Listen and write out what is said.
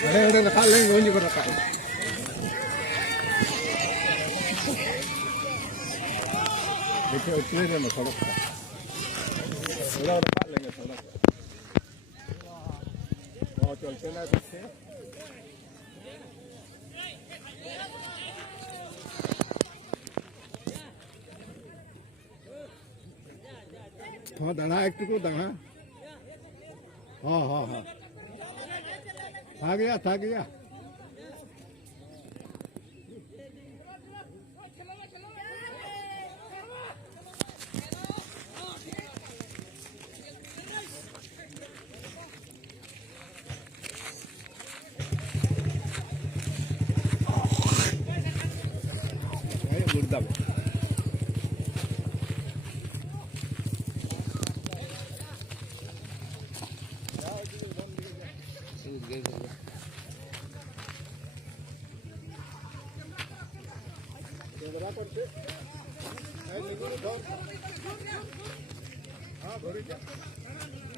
अरे अरे रखा लेंगे वहीं पर रखा देखिए उतने में सड़क का थोड़ा रखा लेंगे सड़क वहाँ चलते ना पीछे हाँ दाना एक टुकड़ा दाना हाँ हाँ हाँ था गया मुर्दा हाँ